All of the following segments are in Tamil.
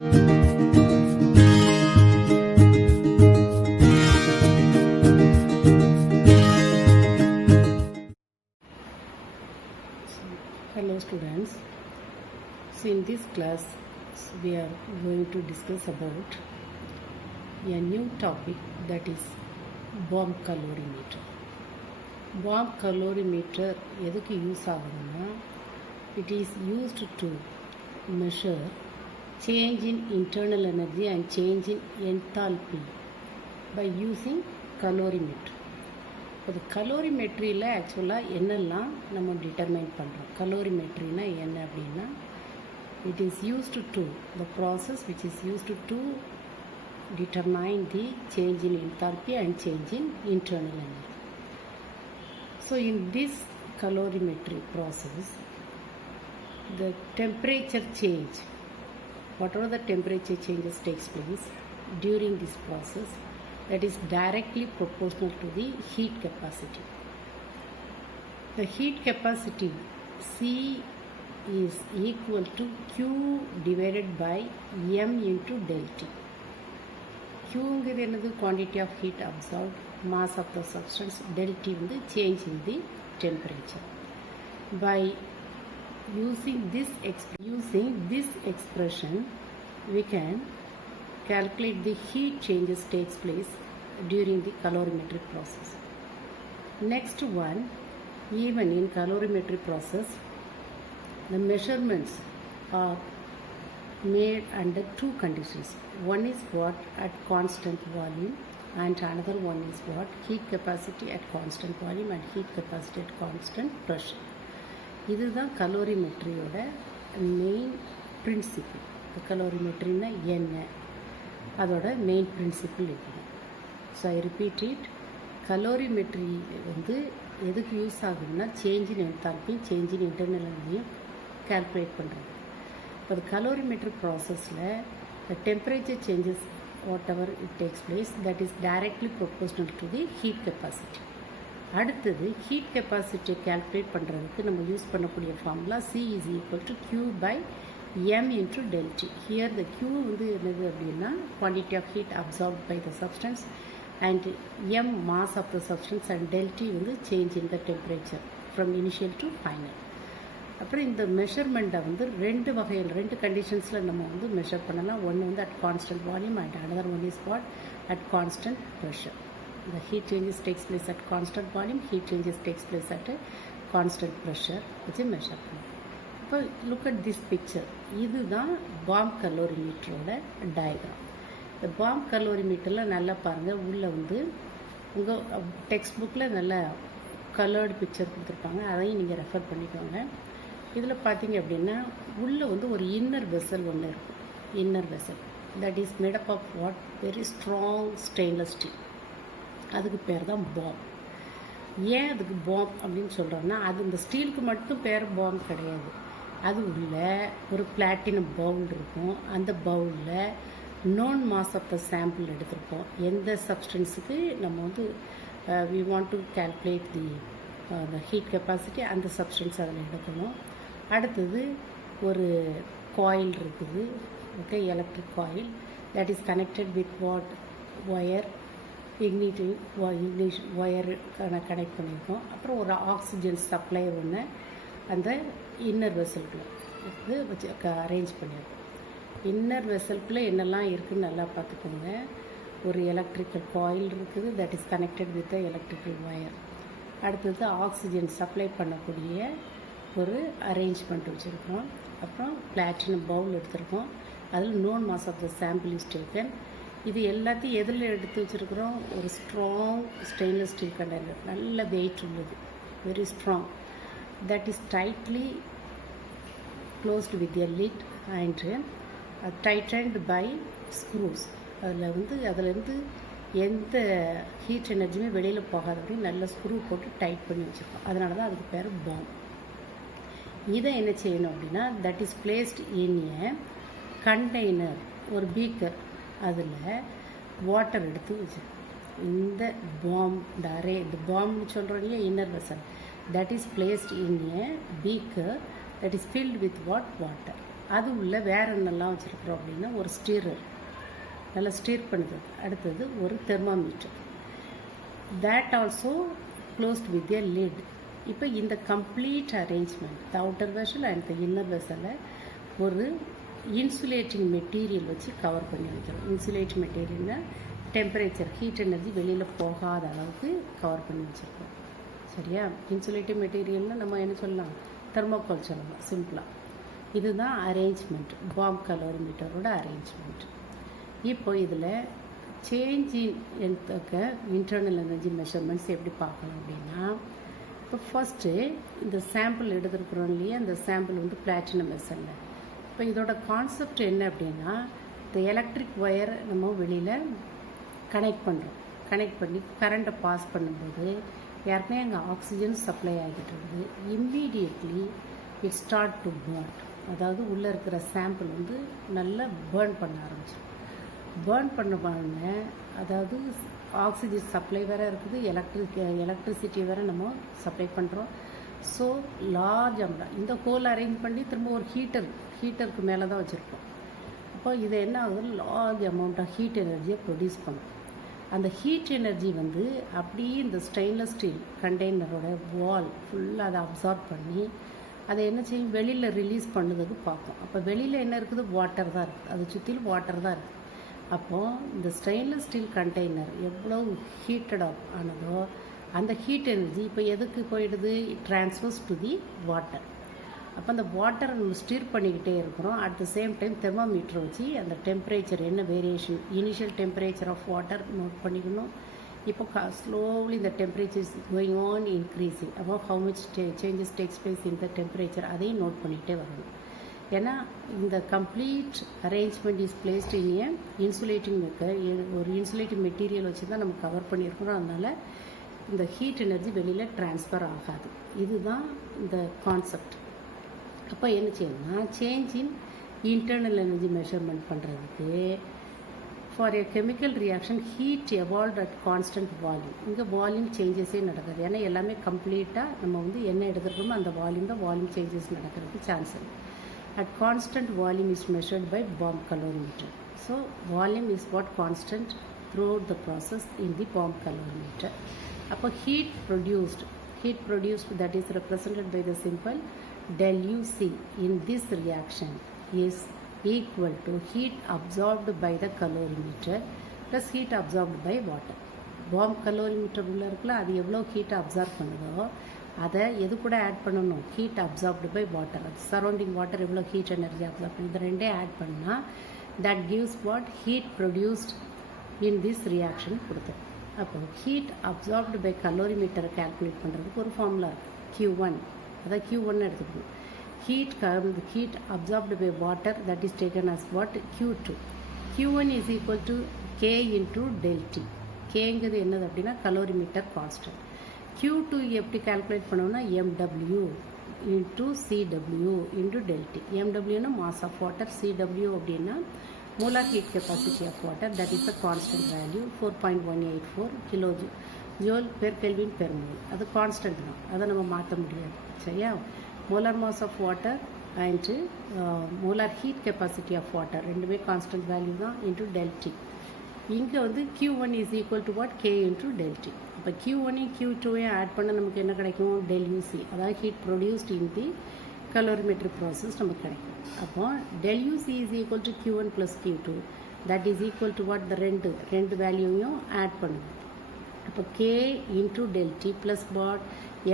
Hello students, so in this class we are going to discuss about a new topic, that is bomb calorimeter. Bomb calorimeter எதுக்கு யூஸ் ஆகுதுன்னா, it is used to measure change in internal energy and change in enthalpy by using calorimeter. அது கலோரிமெட்ரியில் ஆக்சுவலாக என்னெல்லாம் நம்ம டிட்டர்மைன் பண்ணுறோம். கலோரிமெட்ரினா என்ன அப்படின்னா, it is used to the process which is used to determine the change in enthalpy and change in internal energy. So in this calorimetry process, the temperature change, whatever the temperature changes takes place during this process, that is directly proportional to the heat capacity. The heat capacity C is equal to Q divided by M into del T. Q is the quantity of heat absorbed, mass of the substance, del T is the change in the temperature. By using this expression, we can calculate the heat changes takes place during the calorimetric process. Next one, even in calorimetric process, the measurements are made under two conditions. One is what at constant volume, and another one is what heat capacity at constant volume and heat capacity at constant pressure. இதுதான் கலோரிமெட்ரியோட மெயின் பிரின்சிபிள். கலோரிமெட்ரினா என்ன, அதோட மெயின் பிரின்சிபிள் இருக்குது. So I repeat it. Calorimetry எதுக்கு யூஸ் ஆகுதுன்னா, change in enthalpy, change in internal எனர்ஜியும் கால்குலேட் பண்ணுறது. இப்போ கலோரிமெட்ரி ப்ராசஸில் the temperature changes whatever it takes place, that is directly proportional to the heat capacity. அடுத்தது ஹீட் கெப்பாசிட்டியை கால்குலேட் பண்ணுறதுக்கு நம்ம யூஸ் பண்ணக்கூடிய formula C is equal to Q by M into del T. Here the Q என்னது அப்படின்னா quantity of heat absorbed by the substance, and M mass of the substance, and del T change in the temperature from initial to final. அப்புறம் இந்த மெஷர்மெண்ட்டை ரெண்டு கண்டிஷன்ஸில் நம்ம மெஷர் பண்ணலாம். ஒன்று at constant volume, and another one is what at constant pressure. The heat changes takes place at constant volume, heat changes takes place at a constant pressure வச்சு மெஷர் பண்ணலாம். இப்போ லுக் அட் திஸ் பிக்சர். இதுதான் பாம் கலோரிமீட்டரோட டயக்ராம். இந்த பாம் கலோரிமீட்டரில் நல்லா பாருங்கள், உள்ளே உங்கள் டெக்ஸ்ட் புக்கில் நல்ல கலர்டு பிக்சர் கொடுத்துருப்பாங்க, அதையும் நீங்கள் ரெஃபர் பண்ணிக்கோங்க. இதில் பார்த்தீங்க அப்படின்னா உள்ளே ஒரு இன்னர் வெசல் ஒன்று இருக்கும். Inner vessel that is made up of what, very strong stainless steel. அதுக்கு பேர் தான் பாம். ஏன் அதுக்கு பாம் அப்படின்னு சொல்கிறோன்னா, அது இந்த ஸ்டீலுக்கு மட்டும் பேர் பாம் கிடையாது. அது உள்ள ஒரு பிளாட்டினம் பவுல் இருக்கும். அந்த பவுலில் known mass of the sample எடுத்திருப்போம். எந்த சப்ஸ்டன்ஸுக்கு நம்ம we want to calculate the heat capacity, அந்த சப்ஸ்டன்ஸ் அதில் எடுக்கணும். அடுத்தது ஒரு காயில் இருக்குது, okay, electric coil, that is connected with what wire, igniting wire connect பண்ணியிருக்கோம். அப்புறம் ஒரு ஆக்சிஜன் சப்ளை ஒன்று அந்த இன்னர் வெசல்குள்ளே வச்சு அரேஞ்ச் பண்ணியிருக்கோம். இன்னர் வெசல்குள்ளே என்னெல்லாம் இருக்குதுன்னு நல்லா பார்த்துக்கோங்க. ஒரு எலக்ட்ரிக்கல் காயில் இருக்குது, that is connected with the electrical wire. அடுத்தது ஆக்சிஜன் சப்ளை பண்ணக்கூடிய ஒரு அரேஞ்ச்மெண்ட் வச்சுருக்கோம். அப்புறம் பிளாட்டினம் பவுல் எடுத்திருக்கோம், அதில் known mass of the sample is taken. இது எல்லாத்தையும் எதில் எடுத்து வச்சுருக்கிறோம், ஒரு ஸ்ட்ராங் ஸ்டெயின்லெஸ் ஸ்டீல் கண்டெய்னர், நல்ல வெயிட் உள்ளது, very strong, that is tightly closed with a lid and tightened by screws. அதிலேருந்து எந்த ஹீட் எனர்ஜியுமே வெளியில் போகாத அப்படின்னு நல்ல ஸ்க்ரூ போட்டு டைட் பண்ணி வச்சுருக்கோம். அதனால தான் அதுக்கு பேர் பாம். இதை என்ன செய்யணும் அப்படின்னா, that is placed in a container, ஒரு பீக்கர், அதில் வாட்டர் எடுத்து வச்சுருக்கோம். இந்த பாம் இந்த பாம்னு சொல்கிறோம் இல்லையா, inner vessel, that is placed in a beaker that is filled with what, water. அது உள்ள வேறு என்னெல்லாம் வச்சுருக்குறோம் அப்படின்னா ஒரு ஸ்டீரர், நல்லா ஸ்டீர் பண்ணுறது. அடுத்தது ஒரு thermometer, that also closed with a lid. இப்போ இந்த complete arrangement the outer vessel and the inner வெசலை ஒரு இன்சுலேட்டிங் மெட்டீரியல் வச்சு கவர் பண்ணி வைக்கிறோம். இன்சுலேட்டிங் மெட்டீரியல்னால் டெம்பரேச்சர், ஹீட் எனர்ஜி வெளியில் போகாத அளவுக்கு கவர் பண்ணி வச்சுருக்கோம். சரியா? இன்சுலேட்டிங் மெட்டீரியல்னால் நம்ம என்ன சொல்லலாம், தெர்மோகால் சொல்லலாம் சிம்பிளாக. இதுதான் அரேஞ்ச்மெண்ட், பாம் கலோரிமீட்டரோட அரேஞ்ச்மெண்ட். இப்போ இதில் change in internal energy measurements எப்படி பார்க்கலாம் அப்படின்னா, இப்போ ஃபஸ்ட்டு இந்த சாம்பிள் எடுத்துருக்குறோம் இல்லையா, இந்த சாம்பிள் வந்து பிளாட்டினம் வெசலில். இப்போ இதோட கான்செப்ட் என்ன அப்படின்னா, இந்த எலக்ட்ரிக் ஒயர் நம்ம வெளியில் கனெக்ட் பண்ணுறோம். கனெக்ட் பண்ணி கரண்ட்டை பாஸ் பண்ணும்போது ஏற்கனவே அங்கே ஆக்சிஜன் சப்ளை ஆகிட்டு இருக்குது. Immediately it start to burn. அதாவது உள்ளே இருக்கிற சாம்பிள் வந்து நல்லா பேர்ன் பண்ண ஆரம்பிச்சிடும். பேர்ன் பண்ண அதாவது ஆக்சிஜன் சப்ளை வேறு இருக்குது, எலக்ட்ரிசிட்டி வேறு நம்ம சப்ளை பண்ணுறோம். ஸோ லார்ஜ் அமௌண்ட் இந்த ஹோல் அரேஞ்ச் பண்ணி திரும்ப ஒரு ஹீட்டருக்கு மேலே தான் வச்சுருக்கோம். அப்போ இது என்ன ஆகுது, லார்ஜ் அமௌண்ட் ஆஃப் ஹீட் எனர்ஜியை ப்ரொடியூஸ் பண்ணும். அந்த ஹீட் எனர்ஜி வந்து அப்படியே இந்த ஸ்டெயின்லெஸ் ஸ்டீல் கண்டெய்னரோட வால் ஃபுல்லாக அதை அப்சார்ப் பண்ணி அதை என்ன செய்யும், வெளியில் ரிலீஸ் பண்ணுறதுக்கு பார்ப்போம். அப்போ வெளியில் என்ன இருக்குது, வாட்டர் தான் இருக்குது, அதை சுற்றிலும் வாட்டர் தான் இருக்குது. அப்போது இந்த ஸ்டெயின்லெஸ் ஸ்டீல் கண்டெய்னர் எவ்வளோ ஹீட்டட் ஆனதோ அந்த ஹீட் எனர்ஜி இப்போ எதுக்கு போயிடுது, it transfers to the water. அப்போ அந்த வாட்டரை நம்ம ஸ்டீர் பண்ணிக்கிட்டே இருக்கிறோம். At the same time thermometer வச்சு அந்த டெம்பரேச்சர் என்ன variation, initial temperature of water note பண்ணிக்கணும். இப்போ ஸ்லோலி இந்த temperature is going on increasing. அப்போ how much changes takes place இந்த டெம்பரேச்சர், அதையும் நோட் பண்ணிகிட்டே வரணும். ஏன்னா இந்த complete arrangement is placed in A insulating ஒரு இன்சுலேட்டிங் மெட்டீரியல் வச்சு தான் நம்ம கவர் பண்ணியிருக்கிறோம். அதனால் இந்த ஹீட் எனர்ஜி வெளியில் ட்ரான்ஸ்ஃபர் ஆகாது. இதுதான் இந்த கான்செப்ட். அப்போ என்ன செய்யணும்னா, change in internal energy measurement பண்ணுறதுக்கு for a chemical reaction heat evolve at constant volume. இங்கே வால்யூம் சேஞ்சஸே நடக்குது. ஏன்னா எல்லாமே கம்ப்ளீட்டாக நம்ம வந்து என்ன எடுத்துருக்கோமோ அந்த வால்யூம் தான் வால்யூம் சேஞ்சஸ் நடக்கிறதுக்கு சான்ஸ் இருக்குது. At constant volume is measured by bomb calorimeter. So volume is what constant throughout the process in the bomb calorimeter. Upon heat produced that is represented by the symbol del UC in this reaction is equal to heat absorbed by the calorimeter plus heat absorbed by water. Bomb calorimeter உள்ள இருக்குல்ல, அது எவ்வளோ ஹீட்டை அப்சார்ப் பண்ணுதோ அதை எது கூட ஆட் பண்ணணும், ஹீட் அப்சார்ப்டு பை வாட்டர். அது சரௌண்டிங் வாட்டர் எவ்வளோ ஹீட் எனர்ஜி அப்சார்ப் பண்ணி, இது ரெண்டே ஆட் பண்ணால் that gives what heat produced in this reaction கொடுத்தோம். அப்போது ஹீட் அப்சார்ப்டு பை கலோரிமீட்டரை கால்குலேட் பண்ணுறதுக்கு ஒரு ஃபார்முலா இருக்குது, Q1. அதாவது Q1 எடுத்துக்கணும். Heat absorbed by water that is taken as what, Q2. Q1 is equal to K into delta T. கேங்கிறது என்னது அப்படின்னா கலோரிமீட்டர் கான்ஸ்டன்ட். Q2 எப்படி கால்குலேட் பண்ணோம்னா MW into CW into delta T. MWனா மாஸ் ஆஃப் வாட்டர், CW அப்படின்னா molar heat capacity of water, that is the constant value 4.184 kilojoule per Kelvin per mole. அது கான்ஸ்டன்ட் தான், அதை நம்ம மாற்ற முடியாது. சரியா? molar mass of water and molar heat capacity of water ரெண்டுமே கான்ஸ்டன்ட் வேல்யூ தான் இன்டூ டெல்டி. இங்கே வந்து Q1 is equal to what, K into delta. இப்போ Q1 Q2 ஆட் பண்ண நமக்கு என்ன கிடைக்கும், del UC, அதாவது ஹீட் ப்ரொடியூஸ்ட் இன் தி கலோரிமெட்ரிக் ப்ராசஸ் நமக்கு கிடைக்கும். அப்போ del UC is equal to Q1 plus Q2, that is equal to what, the ரெண்டு வேல்யூவையும் ஆட் பண்ணும். அப்போ K into delta plus what,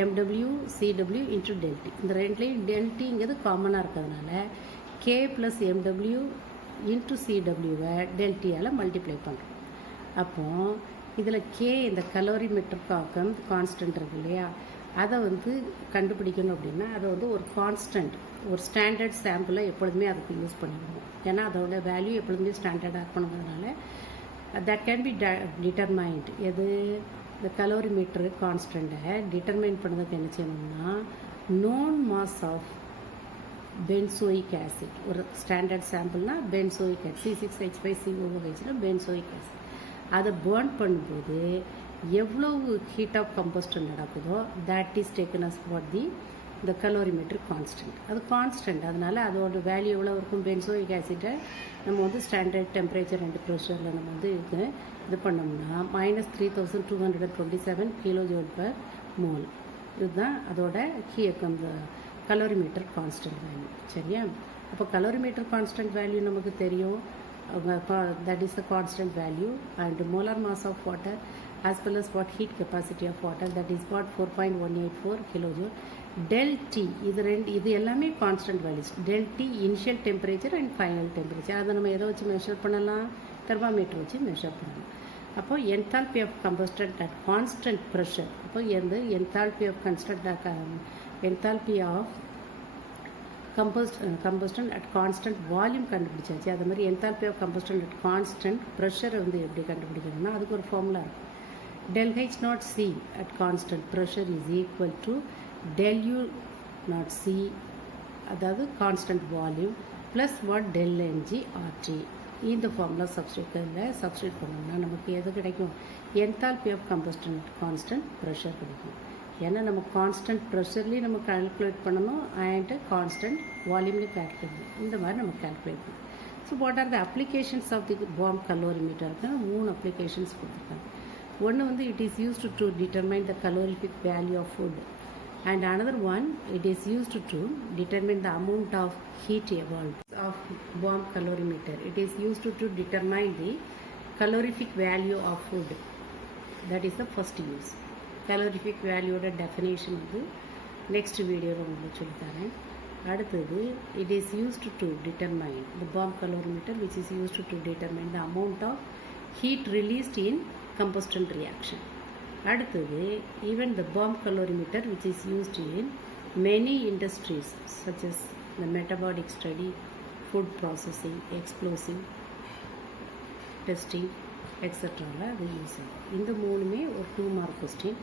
MW CW into delta. இந்த ரெண்டுலேயும் டெல்டிங்கிறது காமனாக இருக்கிறதுனால K plus MW இன்ட்டு சிடபிள்யூவை டெல்டியால் மல்டிப்ளை பண்ணுறோம். அப்போது இதில் கே இந்த கலோரிமெட்ரிக் கான்ஸ்டன்ட் இருக்கு இல்லையா, அதை வந்து கண்டுபிடிக்கணும் அப்படின்னா அதை வந்து ஒரு கான்ஸ்டன்ட், ஒரு ஸ்டாண்டர்ட் சாம்பிளை எப்பொழுதுமே அதுக்கு யூஸ் பண்ணிக்கணும். ஏன்னா அதோட வேல்யூ எப்பொழுதுமே ஸ்டாண்டர்டாக இருக்கணுங்கிறதுனால தட் கேன் பி டிட்டர்மைன்ட். எது, இந்த கலோரிமீட்டர் கான்ஸ்டண்ட்டை டிட்டர்மைன் பண்ணதுக்கு என்ன செய்யணும்னா, known mass of benzoic acid, ஒரு ஸ்டாண்டர்ட் சாம்பிள்னா பென்சோயிக் ஆசிட் C6H5COOHல பென்சோயிக் ஆசிட், அதை பேர்ன் பண்ணும்போது எவ்வளவு ஹீட் ஆஃப் கம்போஸ்டன் நடக்குதோ that is taken as for the இந்த கலோரிமீட்டர் கான்ஸ்டன்ட். அது கான்ஸ்டன்ட், அதனால் அதோட வேல்யூ எவ்வளோ இருக்கும்? பென்சோயிக் ஆசிட்டை நம்ம வந்து ஸ்டாண்டர்ட் டெம்பரேச்சர் அண்ட் ப்ரெஷரில் நம்ம வந்து இது பண்ணோம்னா -3227 kJ/mol. இதுதான் அதோட கலோரிமீட்டர் கான்ஸ்டன்ட் வேல்யூ. சரியா? அப்போ கலோரிமீட்டர் கான்ஸ்டன்ட் வேல்யூ நமக்கு தெரியும். That is the constant value, and molar mass of water as well as what heat capacity of water, that is what 4.184 kilojoule. Del T இது எல்லாமே constant values. Del T initial temperature and final temperature. அதை நம்ம எதை வச்சு மெஷர் பண்ணலாம்? தெர்மாமீட்டர் வச்சு மெஷர் பண்ணலாம். அப்போ enthalpy of combustion at constant pressure. அப்போ enthalpy of enthalpy of combustion at constant volume கண்டுபிடிச்சாச்சு. அது மாதிரி enthalpy of combustion at constant ப்ரெஷரை வந்து எப்படி கண்டுபிடிக்கணும்னா அதுக்கு ஒரு ஃபார்முலா இருக்கும். Del H naught C at constant pressure is equal to del U naught C, அதாவது constant volume plus what del Ng RT. இந்த ஃபார்முலா சப்ஸ்டியூட் பண்ணோம்னா நமக்கு எது கிடைக்கும்? Enthalpy of combustion at constant pressure கிடைக்கும். ஏன்னா நம்ம கான்ஸ்டன்ட் ப்ரெஷர்லேயும் நம்ம கால்குலேட் பண்ணணும் அண்ட் கான்ஸ்டன்ட் வால்யூம்லேயும் கால்குலேட் பண்ணணும். இந்த மாதிரி நம்ம கால்குலேட் பண்ணணும். So what are the applications of the bomb கலோரிமீட்டருக்கு 3 அப்ளிகேஷன்ஸ் கொடுத்துருக்காங்க. ஒன்று வந்து it is used to determine the calorific value of food, and another one it is used to determine the amount of heat evolved of bomb calorimeter. It is used to determine the calorific value of food. That is the first use. Calorific value oda definition வந்து next video la உங்களுக்கு சொல்லி தரேன். அடுத்தது it is used to determine the bomb calorimeter, which is used to determine the amount of heat released in combustion reaction. அடுத்தது even the bomb calorimeter, which is used in many industries such as the metabolic study, food processing, explosive testing, etc. அது யூஸ் ஆகும். இந்த மூணுமே ஒரு 2 mark கொஸ்டின்.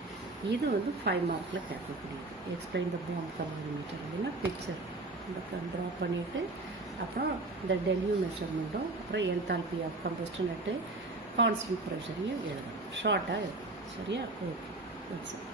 இது வந்து 5 markல கேட்கக்கூடியது. எக்ஸ்பிளைன் த பாம் கலோரிமீட்டர் அப்படின்னா பிக்சர் ட்ரா பண்ணிவிட்டு அப்புறம் இந்த டெல்யூ மெஷர்மெண்ட்டும் அப்புறம் enthalpy of combustion at constant ப்ரெஷரையும் எழுதணும். ஷார்ட்டாக இருக்கும். சரியா? Okay, that's all.